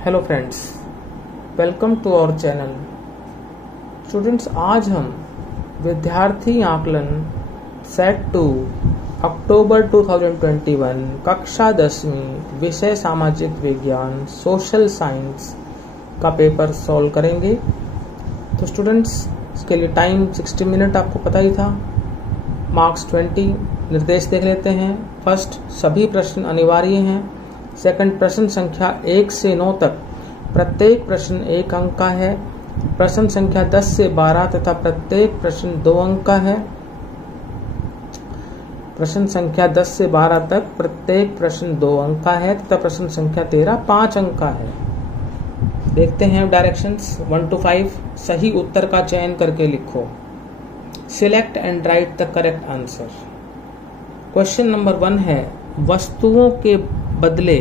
Hello friends, welcome to our channel. Students, आज हम विद्यार्थी आकलन सेट 2 अक्टूबर 2021 कक्षा 10वीं विषय सामाजिक विज्ञान सोशल साइंस का पेपर सॉल्व करेंगे। तो स्टूडेंट्स, इसके लिए टाइम 60 मिनट आपको पता ही था, मार्क्स 20। निर्देश देख लेते हैं। फर्स्ट, सभी प्रश्न अनिवार्य हैं। सेकंड, प्रश्न संख्या 1 से 9 तक प्रत्येक प्रश्न 1 अंक का है। प्रश्न संख्या 10 से 12 तथा प्रत्येक प्रश्न 2 अंक का है। प्रश्न संख्या 10 से 12 तक प्रत्येक प्रश्न 2 अंक का है तथा प्रश्न संख्या 13 5 अंक का है। देखते हैं डायरेक्शंस 1 to 5। सही उत्तर का चयन करके लिखो। Select and right the correct answer. Question number 1 है, वस्तुओं के बदले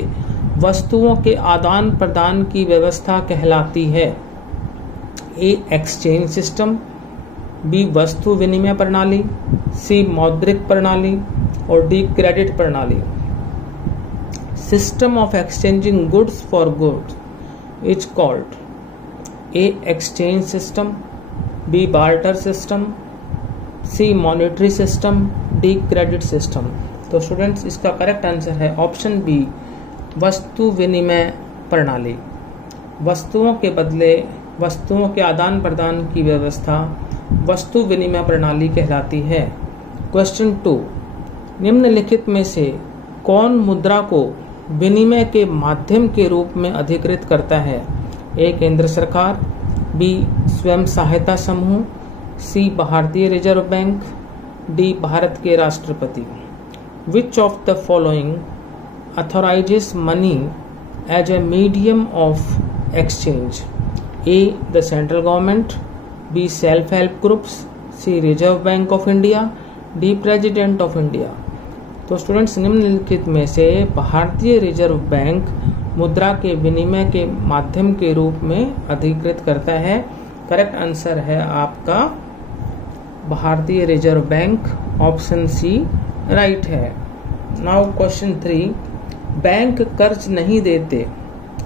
वस्तुओं के आदान प्रदान की व्यवस्था कहलाती है। ए, एक्सचेंज सिस्टम, बी, वस्तु विनिमय प्रणाली, सी, मौद्रिक प्रणाली और डी, क्रेडिट प्रणाली। System of exchanging goods for goods is called A, exchange system, B, barter system, C, monetary system, D, credit system. तो स्टूडेंट्स, इसका करेक्ट आंसर है ऑप्शन बी, वस्तु विनिमय प्रणाली। वस्तुओं के बदले वस्तुओं के आदान प्रदान की व्यवस्था वस्तु विनिमय प्रणाली कहलाती है। क्वेश्चन 2, निम्नलिखित में से कौन मुद्रा को विनिमय के माध्यम के रूप में अधिकृत करता है? ए, केंद्र सरकार, बी, स्वयं सहायता समूह, सी, भारतीय रिजर्व बैंक, डी, भारत के राष्ट्रपति। Which of the following authorizes money as a medium of exchange? A, the central government, B, self-help groups, C, Reserve Bank of India, D, President of India। तो students, निम्नलिखित में से भारतीय reserve bank मुद्रा के विनिमय के माध्यम के रूप में अधिकृत करता है। करेक्ट आंसर है आपका भारतीय reserve bank, option C right है। नाउ क्वेश्चन 3, बैंक कर्ज नहीं देते।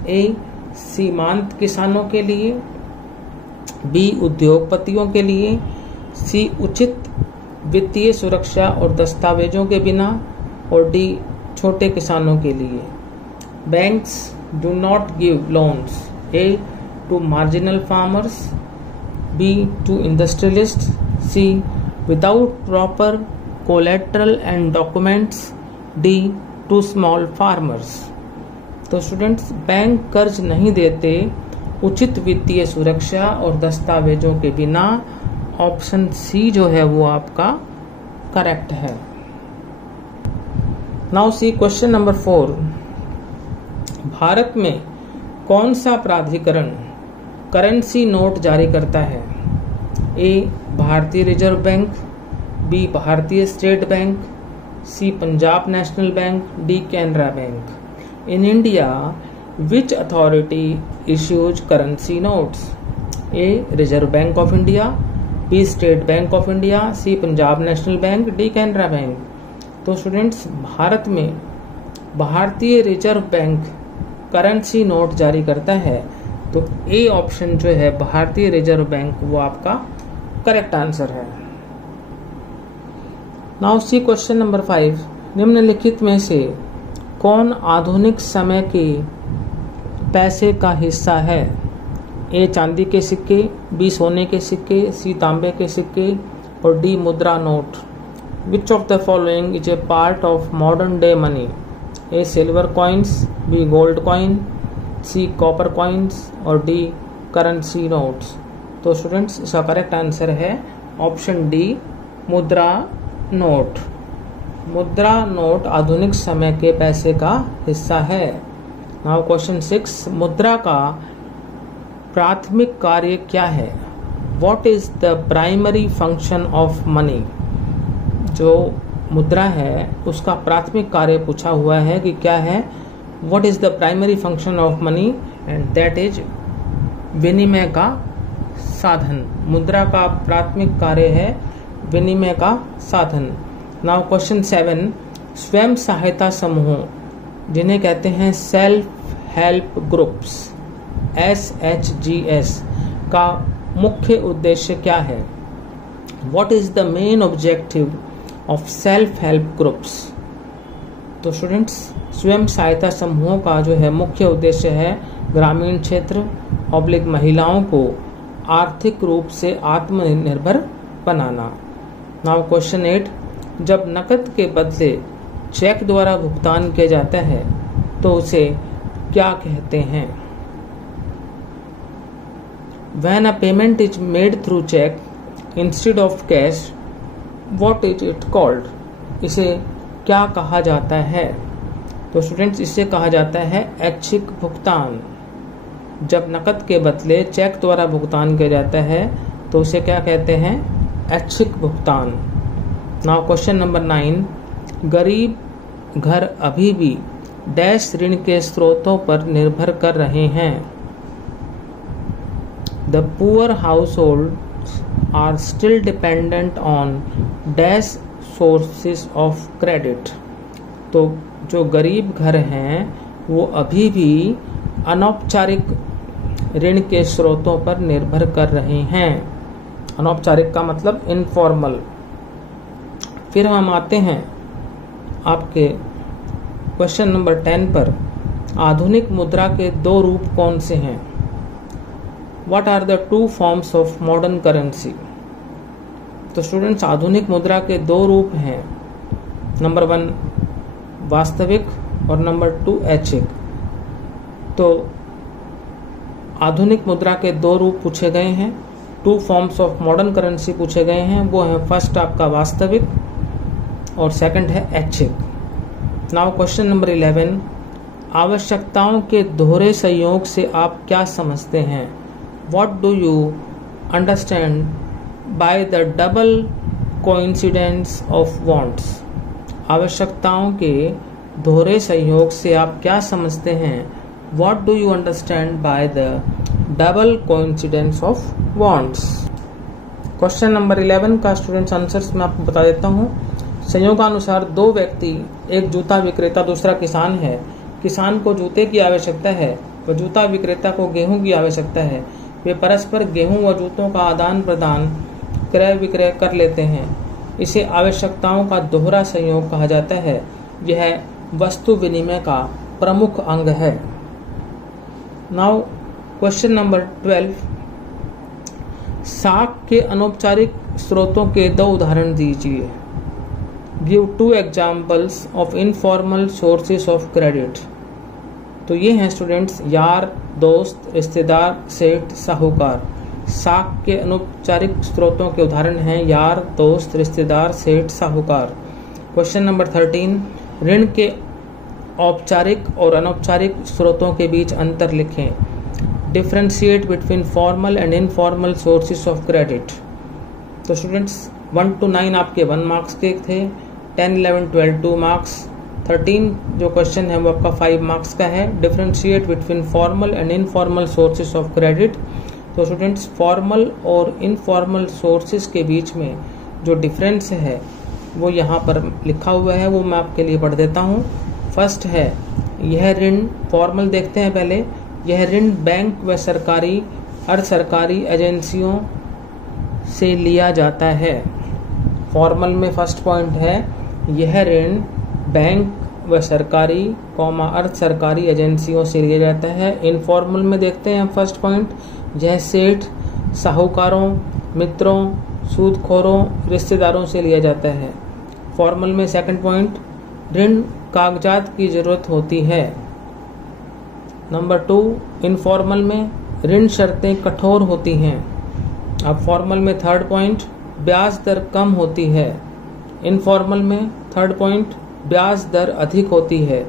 ए, सीमांत किसानों के लिए, बी, उद्योगपतियों के लिए, सी, उचित वित्तीय सुरक्षा और दस्तावेजों के बिना और डी, छोटे किसानों के लिए। Banks do not give loans. A, to marginal farmers, B, to industrialist, C, without proper collateral and documents, D, to small farmers। तो स्टूडेंट्स, बैंक कर्ज नहीं देते उचित वित्तीय सुरक्षा और दस्तावेजों के बिना, ऑप्शन सी जो है वो आपका करेक्ट है। Now see question number 4, Bharat में कौन सा प्राधिकरण करेंसी नोट जारी करता है? ए, भारतीय रिजर्व बैंक, बी, भारतीय state bank, C, Punjab national bank, D, Canara bank. In India which authority issues currency notes? A, reserve bank of India, B, state bank of India, C, Punjab national bank, D, Canara bank. तो students, Bharat में भारतीय reserve bank currency note जारी करता है, तो A option जो है भारतीय रिजर्व बैंक वो आपका करेक्ट आंसर है। नाउ सी क्वेश्चन नंबर 5, निम्नलिखित में से कौन आधुनिक समय के पैसे का हिस्सा है? ए, चांदी के सिक्के, बी, सोने के सिक्के, सी, तांबे के सिक्के और डी, मुद्रा note. Which of the following is a part of modern day money? A, silver coins, B, gold coin, C, copper coins और डी, करेंसी नोट्स। तो स्टूडेंट्स, इसका करेक्ट आंसर है ऑप्शन डी, मुद्रा नोट। मुद्रा note आधुनिक समय के पैसे का हिस्सा है। नाउ क्वेश्चन 6, मुद्रा का प्राथमिक कार्य क्या है? What is the primary function of money? जो मुद्रा है उसका प्राथमिक कार्य पूछा हुआ है कि क्या है। What is the primary function of money? And that is विनिमय का साधन। मुद्रा का प्राथमिक कार्य है विनिमय का साधन। नाउ क्वेश्चन 7, स्वयं सहायता समूह जिन्हें कहते हैं सेल्फ हेल्प ग्रुप्स, SHGS का मुख्य उद्देश्य क्या है? What is the main objective of self help groups? तो स्टूडेंट्स, स्वयं सहायता समूहों का जो है मुख्य उद्देश्य है ग्रामीण क्षेत्र ऑब्लिक महिलाओं को आर्थिक रूप से आत्मनिर्भर बनाना। नाउ क्वेश्चन 8, जब नकद के बदले चेक द्वारा भुगतान किया जाता है तो उसे क्या कहते हैं? When a payment is made through check instead of cash, what is it called? इसे क्या कहा जाता है? तो स्टूडेंट्स, इसे कहा जाता है ऐच्छिक भुगतान। जब नकद के बदले चेक द्वारा भुगतान किया जाता है तो उसे क्या कहते हैं? ऐच्छिक भुगतान। नाउ क्वेश्चन नंबर 9, गरीब घर अभी भी डैश ऋण के स्रोतों पर निर्भर कर रहे हैं। The poor households are still dependent on dash sources of credit. तो जो गरीब घर हैं वो अभी भी अनौपचारिक ऋण के स्रोतों पर निर्भर कर रहे हैं। अनौपचारिक का मतलब इनफॉर्मल। फिर हम आते हैं आपके क्वेश्चन नंबर 10 पर। आधुनिक मुद्रा के दो रूप कौन से हैं? What are the two forms of modern currency? तो स्टूडेंट्स, आधुनिक मुद्रा के दो रूप हैं, नंबर 1 वास्तविक और नंबर 2 ऐच्छिक। तो आधुनिक मुद्रा के दो रूप पूछे गए हैं, 2 forms of modern currency पूछे गए हैं। वो है फर्स्ट आपका वास्तविक और सेकंड है ऐच्छिक। नाउ क्वेश्चन नंबर 11, आवश्यकताओं के दोहरे संयोग से आप क्या समझते हैं? What do you understand by the double coincidence of wants? आवश्यकताओं के दोहरे संयोग से आप क्या समझते हैं? What do you understand by the double coincidence of wants? Question number 11 का स्टूडेंट्स आंसर्स मैं आपको बता देता हूँ। संयोगानुसार दो व्यक्ति, एक जूता विक्रेता दूसरा किसान है। किसान को जूते की आवश्यकता है व जूता विक्रेता को गेहूं की आवश्यकता है। वे परस्पर गेहूं व जूतों का आदान प्रदान क्रय विक्रय कर लेते हैं। इसे आवश्यकताओं का दोहरा संयोग कहा जाता है। यह वस्तु विनिमय का प्रमुख अंग है। नाउ क्वेश्चन नंबर 12, साख के अनौपचारिक स्रोतों के दो उदाहरण दीजिए। Give 2 examples of informal sources of credit. तो ये हैं स्टूडेंट्स यार, दोस्त, रिश्तेदार, सेठ, साहूकार। साख के अनौपचारिक स्रोतों के उदाहरण हैं यार, दोस्त, रिश्तेदार, सेठ, साहूकार। क्वेश्चन नंबर 13, ऋण के औपचारिक और अनौपचारिक स्रोतों के बीच अंतर लिखें। Differentiate between formal and informal sources of credit. तो स्टूडेंट्स 1 to 9 आपके 1 मार्क्स के थे, 10, 11, 12 2 मार्क्स, 13 जो क्वेश्चन है वो आपका 5 मार्क्स का है। Differentiate between formal and informal sources of credit. तो स्टूडेंट्स, फॉर्मल और इनफॉर्मल सोर्सेस के बीच में जो डिफरेंस है वो यहाँ पर लिखा हुआ है, वो मैं आपके लिए पढ़ देता हूँ। फर्स्ट है यह ऋण, फॉर्मल देखते हैं पहले। यह ऋण बैंक व सरकारी अर्ध सरकारी एजेंसियों से लिया जाता है। फॉर्मल में फर्स्ट पॉइंट है यह ऋण बैंक व सरकारी अर्ध सरकारी एजेंसियों से लिया जाता है। इनफॉर्मल में देखते हैं फर्स्ट पॉइंट, यह सेठ, साहूकारों, मित्रों, सूदखोरों, रिश्तेदारों से लिया जाता है। फॉर्मल में सेकंड पॉइंट, ऋण कागजात की जरूरत होती है। नंबर 2, इनफॉर्मल में ऋण शर्तें कठोर होती हैं। अब फॉर्मल में थर्ड पॉइंट, ब्याज दर कम होती है। इनफॉर्मल में थर्ड पॉइंट, ब्याज दर अधिक होती है।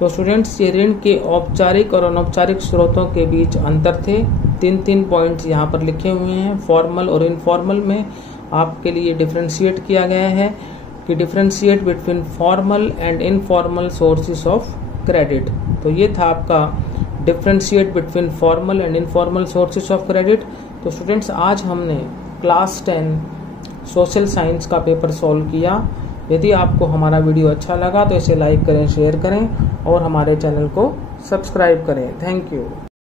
तो स्टूडेंट्स, ये ऋण के औपचारिक और अनौपचारिक स्रोतों के बीच अंतर थे। 3 पॉइंट्स यहाँ पर लिखे हुए हैं। फॉर्मल और इनफॉर्मल में आपके लिए डिफ्रेंशिएट किया गया है कि differentiate between formal and informal sources of credit. तो ये था आपका differentiate between formal and informal sources of credit. तो स्टूडेंट्स, आज हमने क्लास 10 सोशल साइंस का पेपर सॉल्व किया। यदि आपको हमारा वीडियो अच्छा लगा तो इसे लाइक करें, शेयर करें और हमारे चैनल को सब्सक्राइब करें। Thank you.